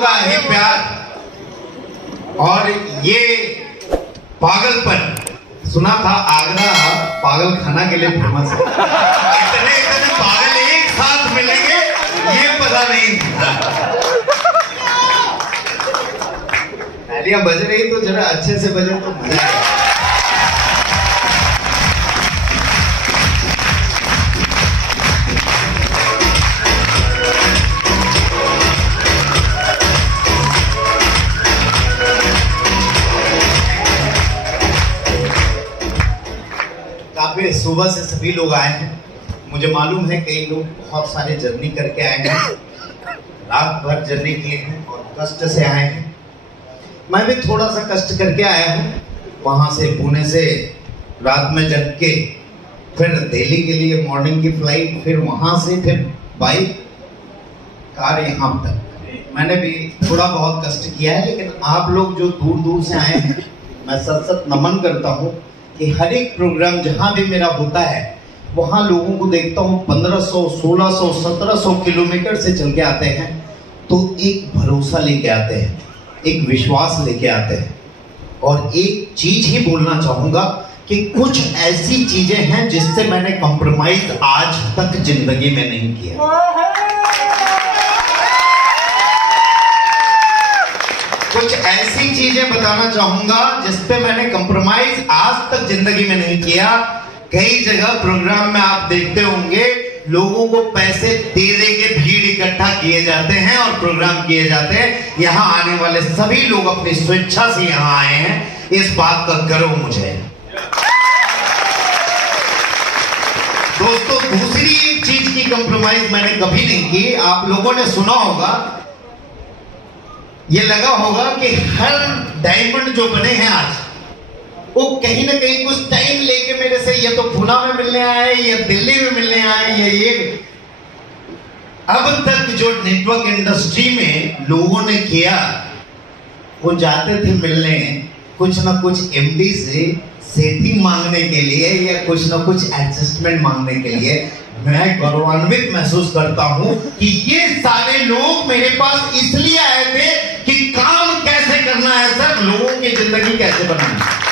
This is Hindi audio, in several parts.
का है प्यार और ये पागलपन। सुना था आगरा पागल खाना के लिए फेमस है। इतने पागल एक साथ मिलेंगे ये पता नहीं था। तालियां बज रही तो जरा अच्छे से बजे तो मजा आएगा। काफी सुबह से सभी लोग आए हैं। मुझे मालूम है कई लोग बहुत सारे जर्नी करके आए हैं, रात भर जर्नी किए हैं और कष्ट से आए हैं। मैं भी थोड़ा सा कष्ट करके आया हूँ। वहां से पुणे से रात में जग के फिर दिल्ली के लिए मॉर्निंग की फ्लाइट, फिर वहां से फिर बाइक कार यहाँ तक। मैंने भी थोड़ा बहुत कष्ट किया है, लेकिन आप लोग जो दूर दूर से आए हैं मैं सत सत नमन करता हूँ कि हर एक प्रोग्राम जहां भी मेरा होता है वहां लोगों को देखता हूँ 1500, 1600, 1700 किलोमीटर से चल के आते हैं, तो एक भरोसा लेके आते हैं, एक विश्वास लेके आते हैं। और एक चीज ही बोलना चाहूंगा कि कुछ ऐसी चीजें हैं जिससे मैंने कॉम्प्रोमाइज आज तक जिंदगी में नहीं किया। कुछ ऐसी चीजें बताना चाहूंगा जिसपे मैंने कंप्रोमाइज आज तक जिंदगी में नहीं किया। कई जगह प्रोग्राम में आप देखते होंगे लोगों को पैसे दे दे के भीड़ इकट्ठा किए जाते हैं और प्रोग्राम किए जाते हैं। यहाँ आने वाले सभी लोग अपनी स्वेच्छा से यहाँ आए हैं, इस बात का गर्व मुझे। दोस्तों, दूसरी एक चीज की कंप्रोमाइज मैंने कभी नहीं की। आप लोगों ने सुना होगा, ये लगा होगा कि हर डायमंड जो बने हैं आज, वो कहीं ना कहीं कुछ टाइम लेके मेरे से या तो पुणे में मिलने आए या दिल्ली में मिलने आए या ये। अब तक जो नेटवर्क इंडस्ट्री में लोगों ने किया, वो जाते थे मिलने कुछ ना कुछ एमडी से सेटिंग मांगने के लिए या कुछ ना कुछ एडजस्टमेंट मांगने के लिए। मैं गौरवान्वित महसूस करता हूं कि ये सारे लोग मेरे पास इसलिए आए थे कि काम कैसे करना है सर, लोगों की जिंदगी कैसे बनानी है।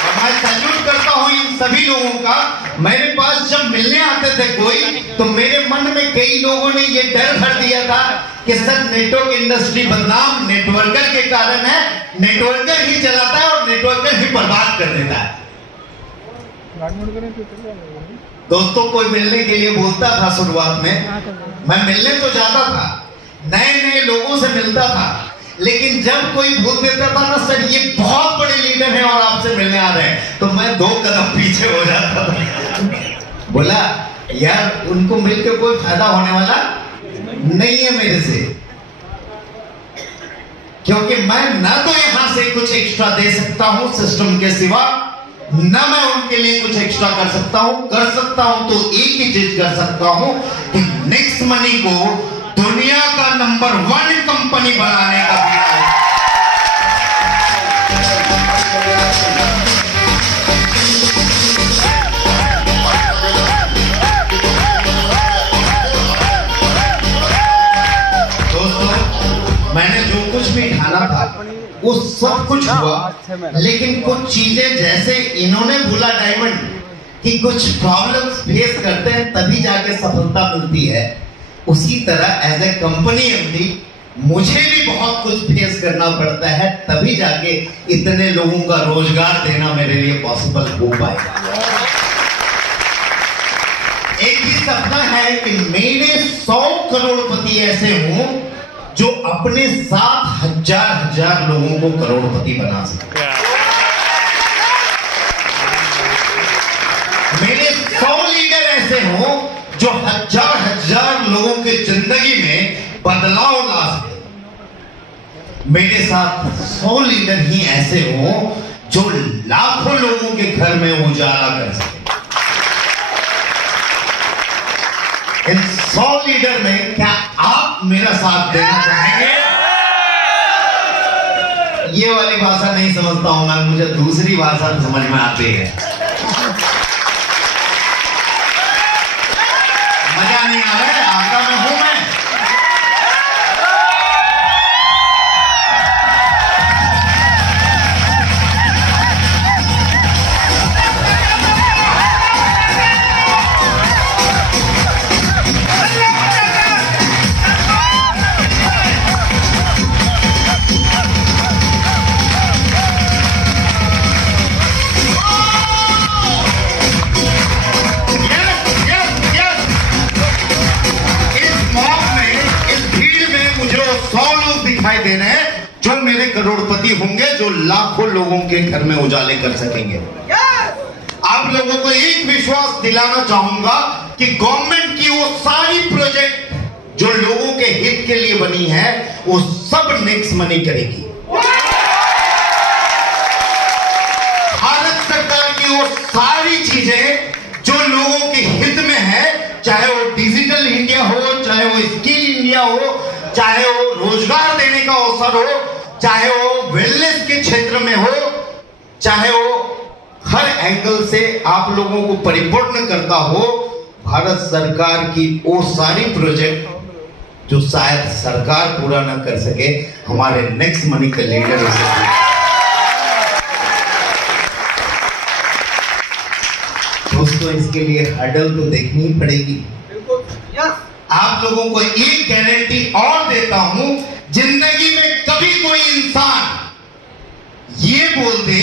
और मैं सैल्यूट करता हूं इन सभी लोगों का। मेरे पास जब मिलने आते थे कोई, तो मेरे मन में कई लोगों ने ये डर भर दिया था कि सर नेटवर्क इंडस्ट्री बदनाम नेटवर्कर के कारण है, नेटवर्कर ही चलाता है और नेटवर्कर ही बर्बाद कर देता है। दोस्तों, कोई मिलने के लिए बोलता था शुरुआत में, मैं मिलने तो जाता था, नए नए लोगों से मिलता था, लेकिन जब कोई बोल देता था ना सर ये बहुत बड़े लीडर हैं और आपसे मिलने आ रहे हैं, तो मैं 2 कदम पीछे हो जाता था। बोला यार उनको मिलकर कोई फायदा होने वाला नहीं है मेरे से, क्योंकि मैं ना तो यहां से कुछ एक्स्ट्रा दे सकता हूं सिस्टम के सिवा, ना मैं उनके लिए कुछ एक्स्ट्रा कर सकता हूं तो एक ही चीज कर सकता हूं कि नेक्स्ट मनी को दुनिया का नंबर 1 कंपनी बनाने का दोस्तों, मैंने जो कुछ भी ठाना था वो सब कुछ हुआ, लेकिन कुछ चीजें जैसे इन्होंने बोला डायमंड कि कुछ प्रॉब्लम्स फेस करते हैं तभी जाके सफलता मिलती है, उसी तरह एज ए कंपनी एमडी मुझे भी बहुत कुछ फेस करना पड़ता है, तभी जाके इतने लोगों का रोजगार देना मेरे लिए पॉसिबल हो पाएगा। एक ही सपना है कि मेरे 100 करोड़पति ऐसे हों जो अपने साथ हजार लोगों को करोड़पति बना सके। मेरे 100 लीडर ऐसे हों जो हजार लोगों की जिंदगी में बदलाव ला सके। मेरे साथ 100 लीडर ही ऐसे हों जो लाखों लोगों के घर में उजाला कर सके। इन 100 लीडर में क्या आप मेरा साथ देना चाहेंगे? ये वाली भाषा नहीं समझता हूं मैं, मुझे दूसरी भाषा समझ में आती है। मजा नहीं आ रहा है, आगरा में हूं मैं। दे रहे हैं, जो मेरे करोड़पति होंगे, जो लाखों लोगों के घर में उजाले कर सकेंगे। आप लोगों को एक विश्वास दिलाना चाहूंगा कि गवर्नमेंट की वो सारी प्रोजेक्ट जो लोगों के हित के लिए बनी है, वो सब नेक्स्ट मनी करेगी। भारत सरकार की वो सारी चीजें जो लोगों के हित में है, चाहे वो डिजिटल इंडिया हो, चाहे वो स्किल इंडिया हो, चाहे वो रोजगार देने का अवसर हो, चाहे वो वेलनेस के क्षेत्र में हो, चाहे वो हर एंगल से आप लोगों को परिपूर्ण करता हो, भारत सरकार की वो सारी प्रोजेक्ट जो शायद सरकार पूरा ना कर सके, हमारे नेक्स्ट मनी के लीडर दोस्तों, इसके लिए हर्डल तो देखनी ही पड़ेगी। आप लोगों को एक गारंटी और देता हूं, जिंदगी में कभी कोई इंसान ये बोल दे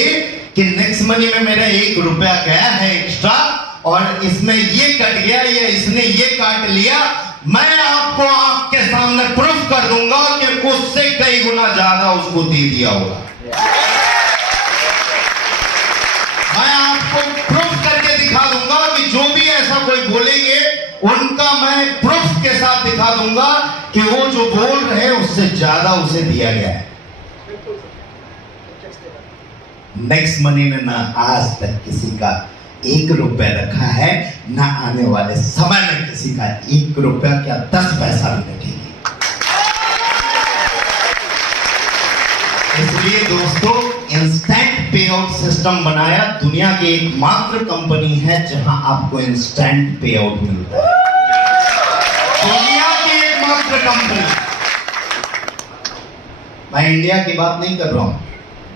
कि नेक्स्ट मनी में मेरा 1 रुपया गया है एक्स्ट्रा और इसमें ये कट गया या इसने ये काट लिया, मैं आपको आपके सामने प्रूफ कर दूंगा कि उससे कई गुना ज्यादा उसको दे दिया होगा। मैं आपको प्रूफ करके दिखा दूंगा कि जो भी ऐसा कोई बोलेंगे, उनका मैं प्रूफ के साथ दिखा दूंगा कि वो जो बोल रहे हैं उससे ज्यादा उसे दिया गया है। नेक्स्ट मनी ने ना आज तक किसी का 1 रुपया रखा है, ना आने वाले समय में किसी का 1 रुपया क्या 10 पैसा भी रखेगी। इसलिए दोस्तों, इंस्टेंट पे आउट सिस्टम बनाया, दुनिया की एकमात्र कंपनी है जहां आपको इंस्टेंट पे आउट मिलता है। दुनिया की एकमात्र कंपनी, मैं इंडिया की बात नहीं कर रहा हूं,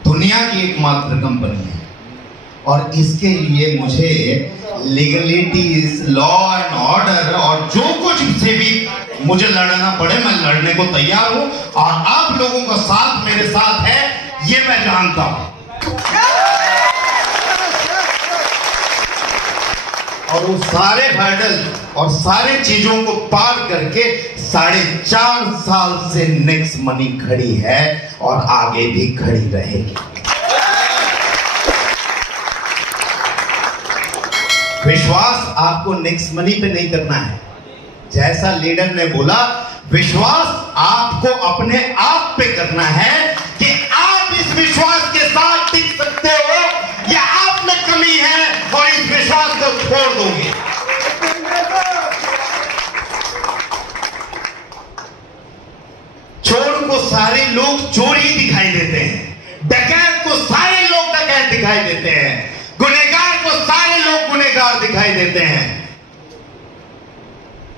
दुनिया की एकमात्र कंपनी है। और इसके लिए मुझे लीगलिटीज, लॉ एंड ऑर्डर और जो कुछ से भी मुझे लड़ना पड़े, मैं लड़ने को तैयार हूं। और आप लोगों का साथ मेरे साथ है, ये मैं जानता हूं। और वो सारे हर्डल और सारे चीजों को पार करके 4.5 साल से नेक्स्ट मनी खड़ी है और आगे भी खड़ी रहेगी। विश्वास आपको नेक्स्ट मनी पे नहीं करना है, जैसा लीडर ने बोला, विश्वास आपको अपने आप पे करना है कि आप इस विश्वास के साथ टिक सकते हो या आप में कमी है और इस विश्वास को छोड़ दोगे। चोर को सारे लोग चोर ही दिखाई देते हैं, डकैत को सारे लोग डकैत दिखाई देते हैं, गुनहगार को सारे लोग गुनहगार दिखाई देते हैं।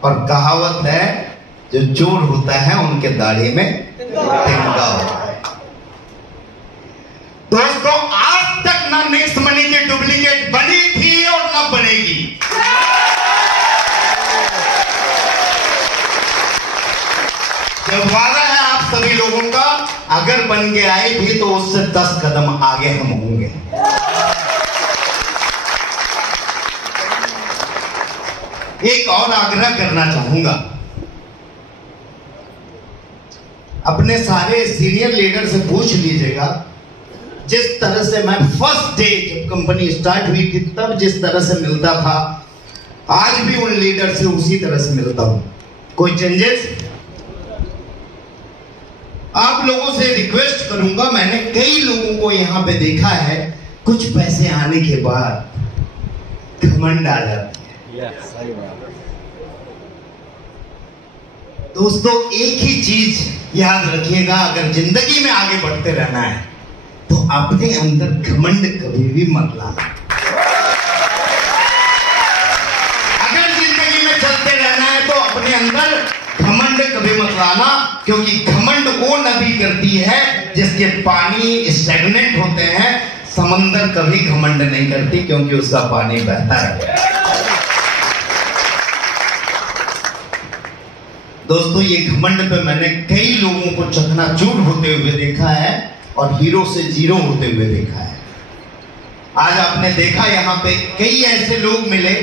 और कहावत है, जो चोर होता है उनके दाढ़ी में तिनका होता है। दोस्तों, आज तक ना नेक्स्ट मनी की डुप्लीकेट बनी थी और ना बनेगी। जब वादा है आप सभी लोगों का, अगर बन के आई भी तो उससे 10 कदम आगे हम होंगे। एक और आग्रह करना चाहूंगा, अपने सारे सीनियर लीडर से पूछ लीजिएगा, जिस तरह से मैं फर्स्ट डे जब कंपनी स्टार्ट हुई थी तब जिस तरह से मिलता था, आज भी उन लीडर से उसी तरह से मिलता हूं। कोई चेंजेस? आप लोगों से रिक्वेस्ट करूंगा, मैंने कई लोगों को यहां पे देखा है, कुछ पैसे आने के बाद घमंड आ जाती है। दोस्तों, एक ही चीज याद रखिएगा, अगर जिंदगी में आगे बढ़ते रहना है तो अपने अंदर घमंड कभी भी मत लाना। अगर जिंदगी में चलते रहना है तो अपने अंदर घमंड कभी मत लाना, क्योंकि घमंड वो नदी करती है जिसके पानी स्टेगनेंट होते हैं। समंदर कभी घमंड नहीं करती क्योंकि उसका पानी बहता है। दोस्तों, ये घमंड पे मैंने कई लोगों को चकनाचूर होते हुए देखा है और हीरो से जीरो होते हुए देखा है। आज आपने देखा यहाँ पे कई ऐसे लोग मिले,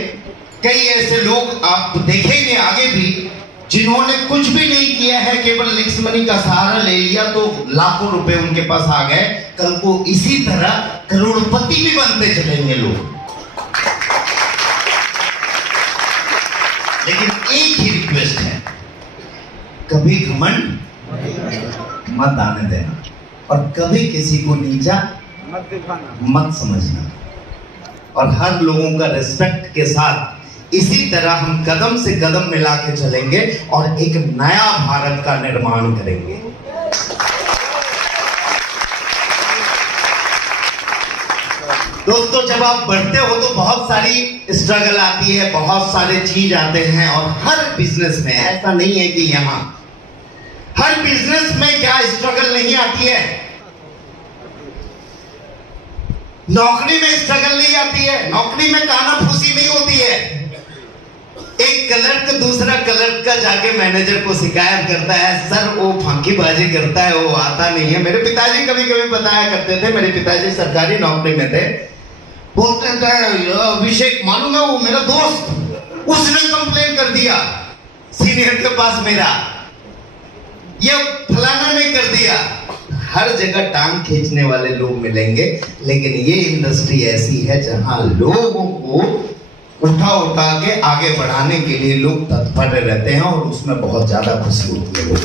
कई ऐसे लोग आप देखेंगे आगे भी, जिन्होंने कुछ भी नहीं किया है, केवल नेक्स्ट मनी का सहारा ले लिया तो लाखों रुपए उनके पास आ गए। कल को इसी तरह करोड़पति भी बनते चलेंगे लोग। लेकिन एक ही रिक्वेस्ट है, कभी घमंड मत आने देना और कभी किसी को नीचा मत समझना, और हर लोगों का रिस्पेक्ट के साथ इसी तरह हम कदम से कदम मिला के चलेंगे और एक नया भारत का निर्माण करेंगे। दोस्तों, जब आप बढ़ते हो तो बहुत सारी स्ट्रगल आती है, बहुत सारे चीज आते हैं, और हर बिजनेस में ऐसा नहीं है कि यहां हर बिजनेस में क्या स्ट्रगल नहीं आती है। नौकरी में स्ट्रगल नहीं आती है, नौकरी में कानाफूसी नहीं होती है। एक क्लर्क दूसरा क्लर्क का जाके मैनेजर को शिकायत करता है, सर वो फांकीबाजी करता है, वो आता नहीं है। मेरे पिताजी कभी कभी बताया करते थे, मेरे पिताजी सरकारी नौकरी में थे, बोलते थे अभिषेक मालूम है वो मेरा दोस्त, उसने कंप्लेन कर दिया सीनियर के पास मेरा, ये फलाना ने कर दिया। हर जगह टांग खींचने वाले लोग मिलेंगे, लेकिन ये इंडस्ट्री ऐसी है जहां लोगों को उठा उठा के आगे बढ़ाने के लिए लोग तत्पर रहते हैं, और उसमें बहुत ज्यादा खुशी होती है लोग।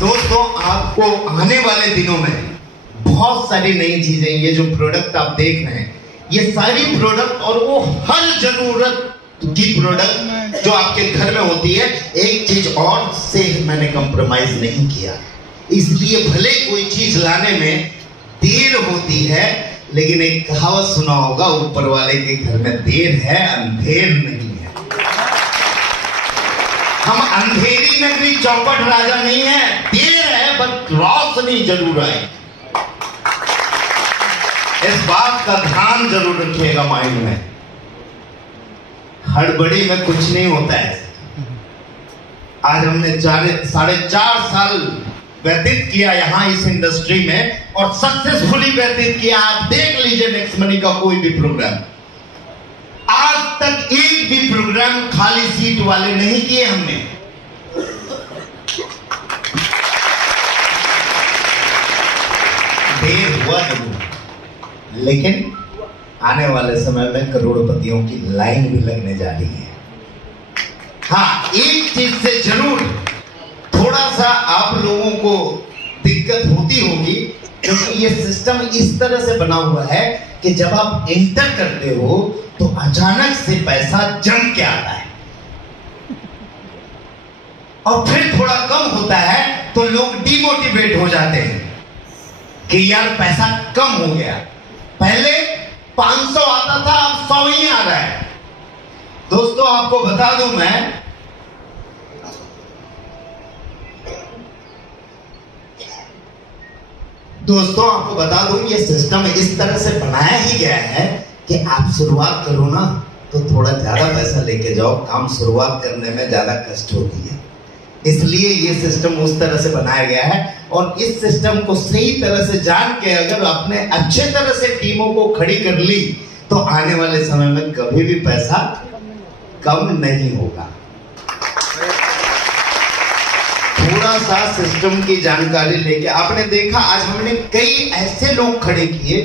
दोस्तों, आपको आने वाले दिनों में बहुत सारी नई चीजें, ये जो प्रोडक्ट आप देख रहे हैं, ये सारी प्रोडक्ट, और वो हर जरूरत की प्रोडक्ट जो आपके घर में होती है, एक चीज और से मैंने कंप्रोमाइज नहीं किया। इसलिए भले कोई चीज लाने में देर होती है, लेकिन एक कहावत सुना होगा, ऊपर वाले के घर में देर है अंधेर नहीं है। हम अंधेरी नगरी चौपट राजा नहीं है, देर है बट रोशनी जरूर आए। इस बात का ध्यान जरूर रखिएगा माइंड में। हड़बड़ी में कुछ नहीं होता है। आज हमने 4.5 साल व्यतीत किया यहाँ इस इंडस्ट्री में, और सक्सेसफुली व्यतीत किया। आप देख लीजिए नेक्स्ट मनी का कोई भी प्रोग्राम, आज तक एक भी प्रोग्राम खाली सीट वाले नहीं किए हमने। देर हुआ जरूर, लेकिन आने वाले समय में करोड़पतियों की लाइन भी लगने जा रही है। हाँ, एक चीज से जरूर थोड़ा सा आप लोगों को दिक्कत होती होगी, क्योंकि ये सिस्टम इस तरह से बना हुआ है कि जब आप एंटर करते हो तो अचानक से पैसा जम के आता है, और फिर थोड़ा कम होता है तो लोग डिमोटिवेट हो जाते हैं कि यार पैसा कम हो गया। पहले 500 आता था, अब 100 ही आ रहा है। दोस्तों, आपको बता दूं मैं, ये सिस्टम इस तरह से बनाया ही गया है कि आप शुरुआत करो ना तो थोड़ा ज्यादा पैसा लेके जाओ। काम शुरुआत करने में ज्यादा कष्ट होती है, इसलिए ये सिस्टम उस तरह से बनाया गया है। और इस सिस्टम को सही तरह से जान के अगर आपने अच्छे तरह से टीमों को खड़ी कर ली तो आने वाले समय में कभी भी पैसा कम नहीं होगा। थोड़ा सा सिस्टम की जानकारी लेके, आपने देखा आज हमने कई ऐसे लोग खड़े किए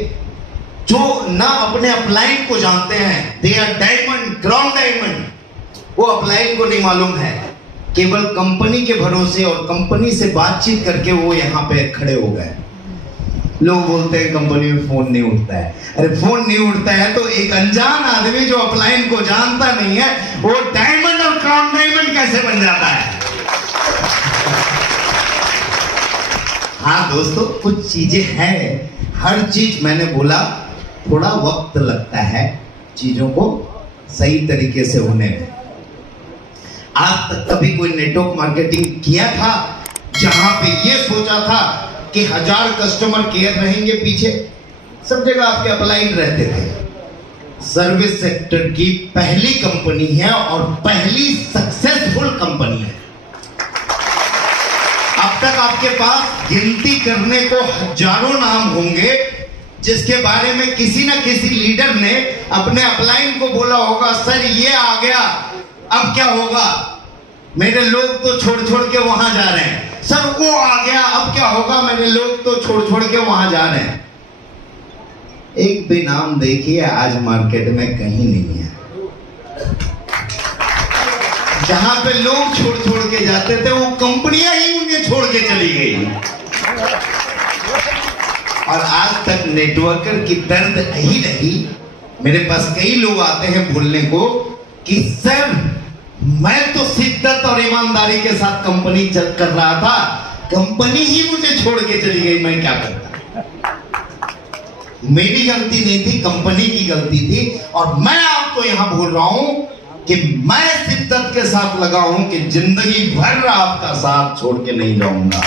जो ना अपने अपलाइन को जानते हैं, they are diamond, ground diamond, वो अपलाइन को नहीं मालूम है, केवल कंपनी के भरोसे और कंपनी से बातचीत करके वो यहाँ पे खड़े हो गए। लोग बोलते हैं कंपनी में फोन नहीं उठता है। अरे फोन नहीं उठता है तो एक अनजान आदमी जो अपलाइन को जानता नहीं है वो डायमंड और क्राउन डायमंड कैसे बन जाता है? हाँ दोस्तों, कुछ चीजें हैं, हर चीज मैंने बोला थोड़ा वक्त लगता है चीजों को सही तरीके से होने में। आज तक कभी कोई नेटवर्क मार्केटिंग किया था जहां पे ये सोचा था कि 1000 कस्टमर केयर रहेंगे पीछे? सब जगह आपके अपलाइन रहते थे। सर्विस सेक्टर की पहली कंपनी है और पहली सक्सेसफुल कंपनी है। अब तक आपके पास गिनती करने को हजारों नाम होंगे जिसके बारे में किसी ना किसी लीडर ने अपने अपलाइन को बोला होगा, सर ये आ गया अब क्या होगा, मेरे लोग तो छोड़ छोड़ के वहां जा रहे हैं, सर वो आ गया अब क्या होगा, मेरे लोग तो छोड़ छोड़ के वहां जा रहे हैं। एक भी नाम देखिए आज मार्केट में कहीं नहीं है। जहां पे लोग छोड़ छोड़ के जाते थे वो कंपनियां ही उन्हें छोड़ के चली गई। और आज तक नेटवर्कर की दर्द ही नहीं। मेरे पास कई लोग आते हैं बोलने को कि सर मैं तो शिद्दत और ईमानदारी के साथ कंपनी चल कर रहा था, कंपनी ही मुझे छोड़ के चली गई, मैं क्या करता। मेरी गलती नहीं थी, कंपनी की गलती थी। और मैं आपको यहां बोल रहा हूं कि मैं शिद्दत के साथ लगा हूं कि जिंदगी भर आपका साथ छोड़ के नहीं जाऊंगा।